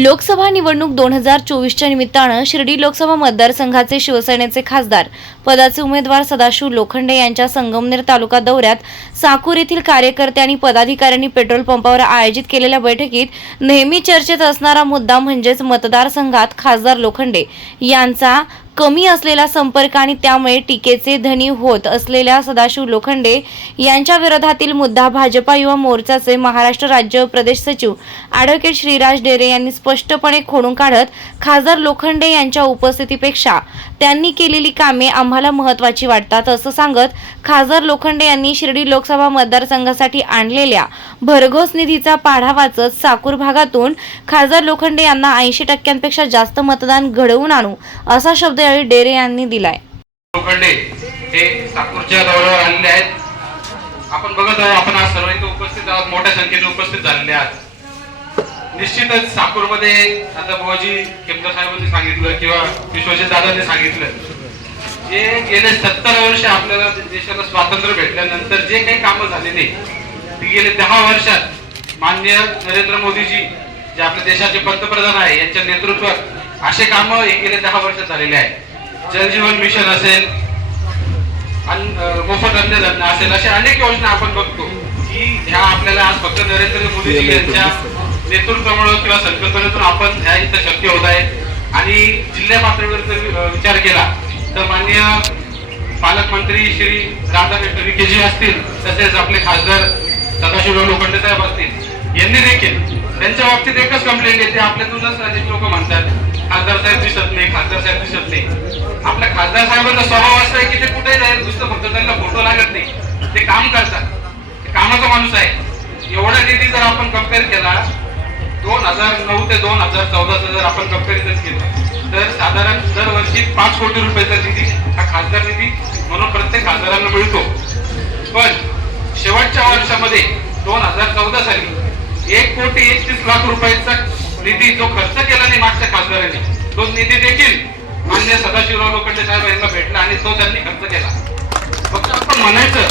लोकसभा निवडणूक दोन हजार चोवीसच्या निमित्तानं शिर्डी लोकसभा मतदारसंघाचे शिवसेनेचे खासदार पदाचे उमेदवार सदाशिव लोखंडे यांच्या संगमनेर तालुका दौऱ्यात साकूर येथील कार्यकर्ते आणि पदाधिकाऱ्यांनी पेट्रोल पंपावर आयोजित केलेल्या बैठकीत नेहमी चर्चेत असणारा मुद्दा म्हणजेच मतदारसंघात खासदार लोखंडे यांचा कमी असलेला संपर्क आणि त्यामुळे टीकेचे धनी होत असलेल्या सदाशिव लोखंडे यांच्या विरोधातील मुद्दा भाजपा युवा मोर्चाचे महाराष्ट्र राज्य प्रदेश सचिव ॲडव्होकेट श्रीराज डेरे यांनी स्पष्टपणे खोडून काढत खासदार लोखंडे यांच्या उपस्थितीपेक्षा त्यांनी केलेली कामे आम्हाला महत्त्वाची वाटतात असं सांगत खासदार लोखंडे यांनी शिर्डी लोकसभा मतदारसंघासाठी आणलेल्या भरघोस निधीचा पाढा वाचत साकूर भागातून खासदार लोखंडे यांना ऐंशी टक्क्यांपेक्षा जास्त मतदान घडवून आणू असा शब्द यावेळी डेरे यांनी दिलाय. लोखंडे हे नागपूरच्या दौऱ्यावर आलेले आहेत. आपण बघत आहोत आपण आज सर्व इथे उपस्थित आहोत मोठ्या संख्येने उपस्थित झालेले आहात. निश्चितच नागपूरमध्ये आता बुवाजी केमदार साहेबांनी सांगितलं किंवा विश्वजित दादांनी सांगितलं जे गेले सत्तर वर्ष आपल्याला देशाला स्वातंत्र्य भेटल्यानंतर जे काही कामं झालेली ती गेले दहा वर्षात माननीय नरेंद्र मोदीजी जे आपल्या देशाचे पंतप्रधान आहे यांच्या नेतृत्वात असे कामं गेले दहा वर्ष झालेले आहेत. जलजीवन मिशन असेल मोफत अन्नधान्य असेल अशा अनेक योजना आपण बघतो. की ह्या आपल्याला आज फक्त नरेंद्र मोदीजी यांच्या नेतृत्वामुळे किंवा संकल्पनेतून आपण ह्या इथं शक्य होत आहे. आणि जिल्हा पातळीवर जर विचार केला तर माननीय पालकमंत्री श्री राधाकृष्ण विखेजी असतील तसेच आपले खासदार सदाशिवराव लोखंडे साहेब असतील यांनी देखील त्यांच्या बाबतीत एकच कंप्लेंट येते आपल्यातूनच अनेक लोक म्हणतात. खासदार साहेब दिसत नाही खासदार साहेब दिसत नाही. आपल्या खासदार साहेबांचा स्वभाव असा आहे की ते कुठे जाईल नुसतं फक्त त्यांना फोटो लागत नाही. ते काम करतात. ते कामाचा माणूस आहे. एवढा निधी जर आपण कंपेअर केला दोन हजार नऊ ते दोन हजार चौदाचा जर आपण कंपॅरिझन केलं तर साधारण दरवर्षी पाच कोटी रुपयाचा निधी हा खासदार निधी म्हणून प्रत्येक खासदारांना मिळतो. पण शेवटच्या वर्षामध्ये दोन हजार चौदा साली एक कोटी एकतीस लाख रुपयाचा निधी जो खर्च केला नाही मागच्या खासदारांनी तो निधी देखील मान्य सदाशिवराव लोखंडे साहेब यांना भेटला आणि तो त्यांनी खर्च केला. फक्त आपण म्हणायचं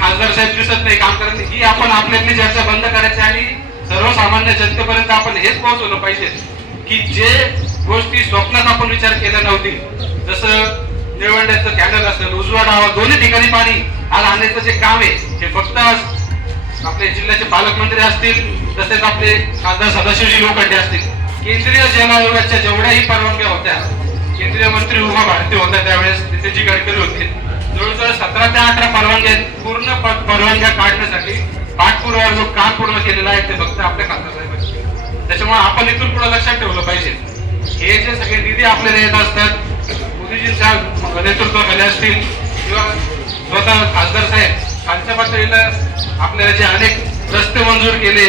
खासदार साहेब दिसत नाही काम करत ही आपण आपल्यातली चर्चा बंद करायची आणि सर्वसामान्य जनतेपर्यंत आपण हेच पोहोचवलं पाहिजे की जे गोष्टी स्वप्नात आपण विचार केल्या नव्हती जसं निळवंड्याचं कॅनल असेल उजवा डावा दोन्ही ठिकाणी पाणी आज आणण्याचं जे काम आहे हे फक्त आपले जिल्ह्याचे पालकमंत्री असतील तसेच आपले खासदार सदाशिवजी लोखंडे असतील. केंद्रीय जल आयोगाच्या जेवढ्याही परवानग्या होत्या केंद्रीय मंत्री उमा भारती होत्या त्यावेळेस तिथे जी गडकरी होती. जवळजवळ सतरा ते अठरा परवानग्या पूर्ण परवानग्या काढण्यासाठी पाठपुरावा जो काम पूर्ण केलेला आहे ते फक्त आपल्या खासदार साहेबांनी त्याच्यामुळे आपण इथून पुढे लक्षात ठेवलं पाहिजे. हे जे सगळे निधी आपल्याला येत असतात मोदीजींच्या नेतृत्वाखाली असतील किंवा स्वतः खासदार साहेब खालच्या पातळीला आपल्याला जे अनेक रस्ते मंजूर केले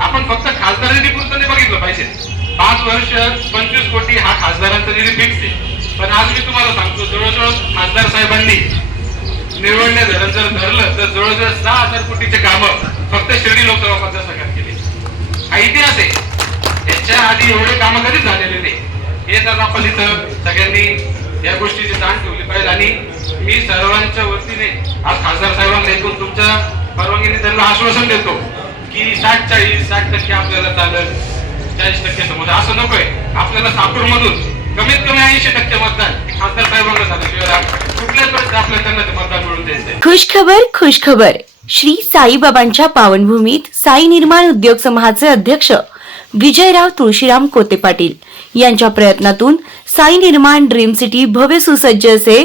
आपण फक्त खासदार निधी पुरतं नाही बघितलं पाहिजे. पाच वर्ष पंचवीस कोटी हा खासदारांचा निधी फिक्स आहे. पण आज मी तुम्हाला सांगतो जवळजवळ खासदार साहेबांनी निवडणे धरण जर धरलं तर जवळजवळ सहा हजार कोटीचे कामं फक्त शिर्डी लोकसभा मतदारसंघात केली. हा इतिहास आहे. याच्या आधी एवढे कामं कधीच झालेले नाही. हे जर आपण इथं सगळ्यांनी या गोष्टीची जाण ठेवली पाहिजे आणि मी सर्वांच्या वतीने आज खासदार साहेबांना एकूण तुमच्या परवानगीने त्यांना आश्वासन देतो की साठ चाळीस साठ टक्के आपल्याला चालेल. चाळीस टक्के समोर असं नकोय. आपल्याला साकूर मधून कमीत कमी ऐंशी टक्के मतदान खासदार साहेबांना झालं. शिवाय कुठल्याच वेळेस आपल्याला त्यांना ते मतदान मिळून द्यायचंय? खुशखबर खुशखबर. श्री साईबाबांच्या पावनभूमीत साई निर्माण उद्योग समूहाचे अध्यक्ष विजयराव तुळशीराम कोते पाटील यांच्या प्रयत्नातून साई निर्माण ड्रीम सिटी भव्य सुसज्ज असे